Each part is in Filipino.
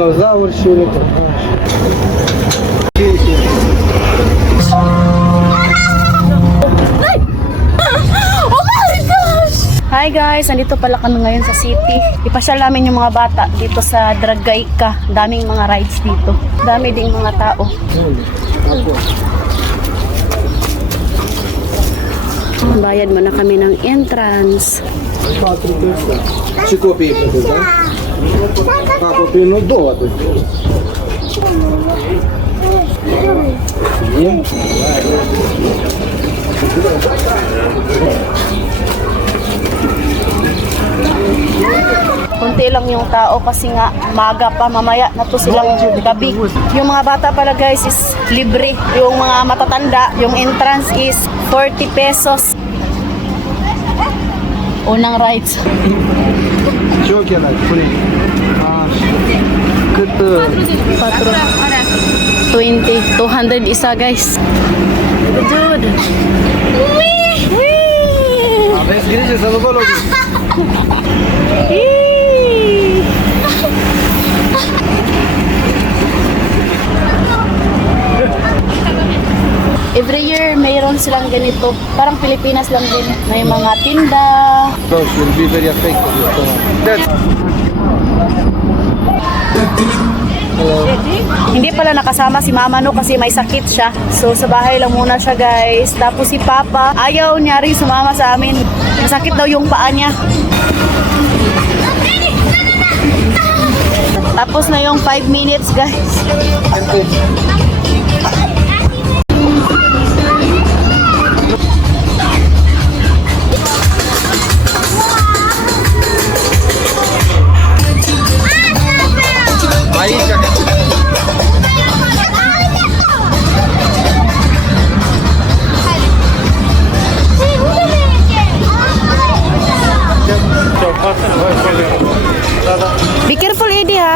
dinozauri și ele tot. Hi guys, nandito pala kami ngayon sa city. Ipasyal namin yung mga bata dito sa Dragaika. Daming mga rides dito. Dami ding mga tao. Bayad muna kami ng entrance. Și copiii pentru da? Ca copiii nu două atât. Kunti lang yung tao kasi nga maga pa, mamaya na to silang gabi. Yung mga bata pala guys is libre. Yung mga matatanda, yung entrance is 40 pesos. Unang rides. Ce ochelari? Pune. Cât? 20, 200 isa guys. Dude. Aveți grijă să nu vă loviți. Every year, mayroon silang ganito. Parang Pilipinas lang din. May mga tinda. Da, și will be very affected with that. Hindi pala nakasama si Mama no kasi may sakit siya. So sa bahay lang muna siya guys. Tapos si Papa, ayaw niya rin sumama sa amin. Masakit daw yung paa niya. Tapos na yung 5 minutes guys. Aici. Be careful Eddie ha.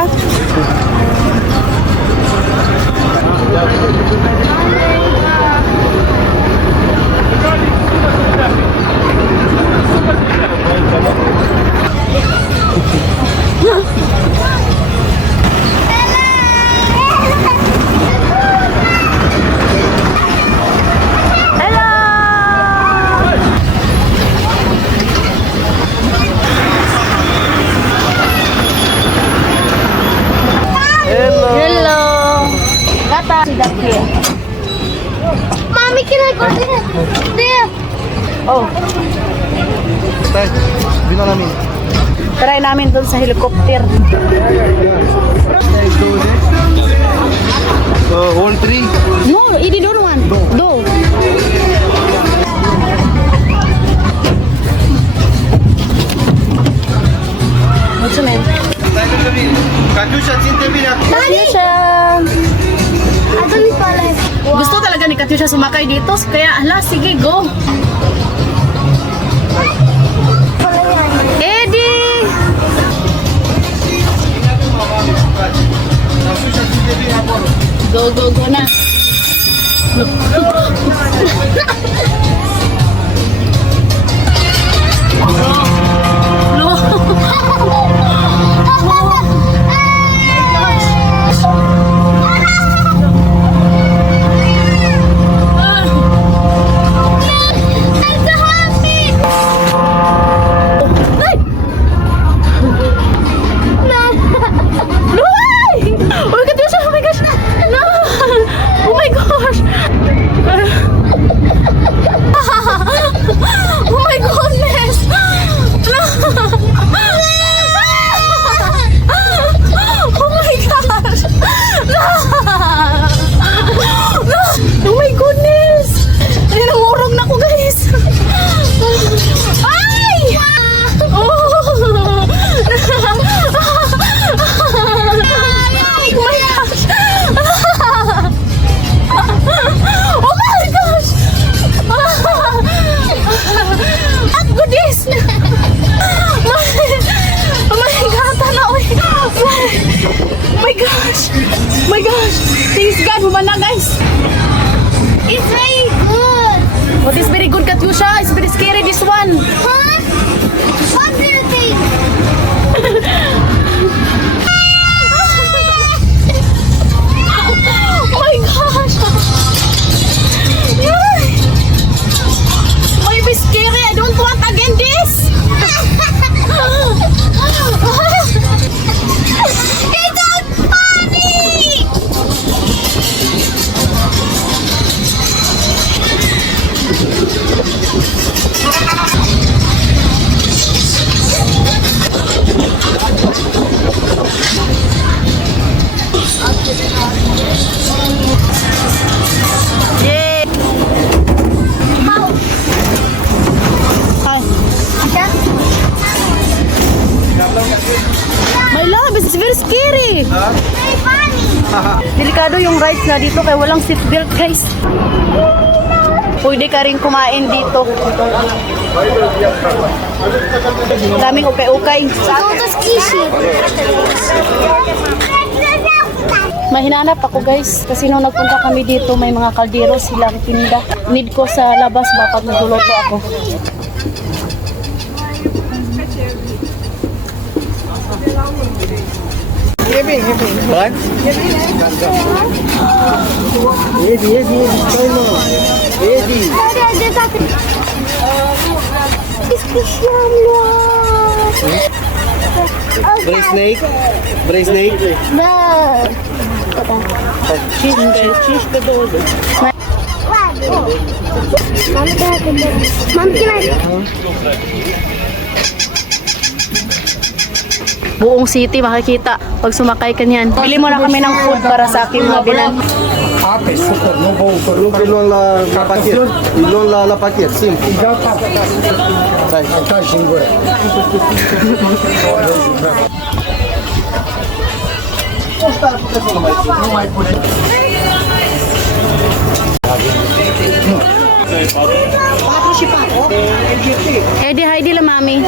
Mommy, can I go there? Oh, Stai, vină la mine. try namin dun sa helicopter. All three? No, Eddie don't want. Do. Mulțumim. Stai lângă mine. Catiușa, ținte bine acum. Katyusha! Gusto talaga ni Katyusha sumakay dito, kaya ala, sige, go! Eddie! Catiușa, ținte bine acolo. Go, go, go na! Humana guys. It's very good. What is very good, Katyusha? It's very scary this one. Huh? What do you think? scary. Very funny. Delikado yung rides na dito kaya walang seatbelt guys. Pwede ka rin kumain dito. Daming ukay-ukay. Go to Skishi. Mahinanap ako guys kasi nung nagpunta kami dito may mga kaldero silang tinda. Need ko sa labas ba pag nagluluto ako. Bak. Yedi. Yedi. Bray snake. Bray snake. Mom, can I? Buong city makikita pag sumakay ka niyan. Bili mo na kami ng food para sa akin mga bilan. Nunca luăm la pachet. Îi luăm la pachet, simplu. Stai. Heidi, Heidi la mami.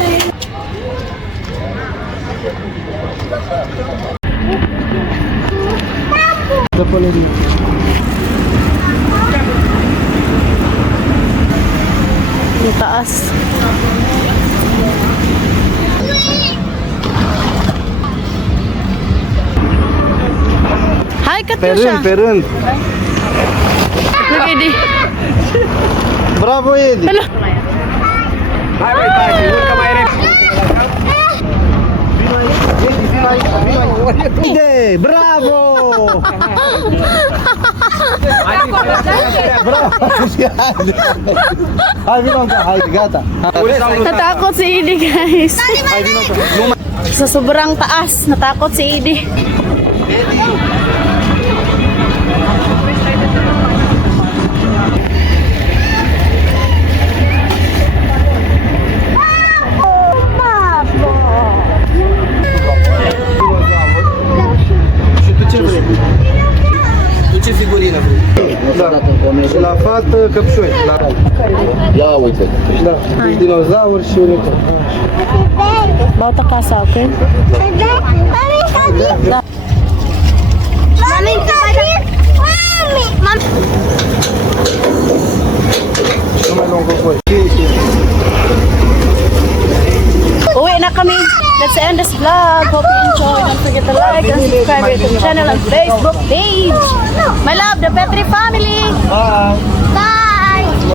Yung taas. Hi, Katusha. Pe rând. Look, Heidi. Bravo, Edi. Hello. Hai, băi, taci, urcă mai repede. Ide, bravo! Bravo! Hai, vino încă, hai, gata. Natakot si Heidi, guys. Hai, vino încă. Sa sobrang taas, natakot si Heidi. Și tu ce vrei? Tu ce figurină vrei? Da. Și la fată, căpșuni. Ia uite. Da. Dinozauri și unicorn. Bauta ka sa akin. Mami, Nu mai luăm cocoi. Uwi na kami. Let's end this vlog. Hope you enjoyed. Don't forget to like and subscribe to the channel and Facebook page. My love, the Petri family. Bye!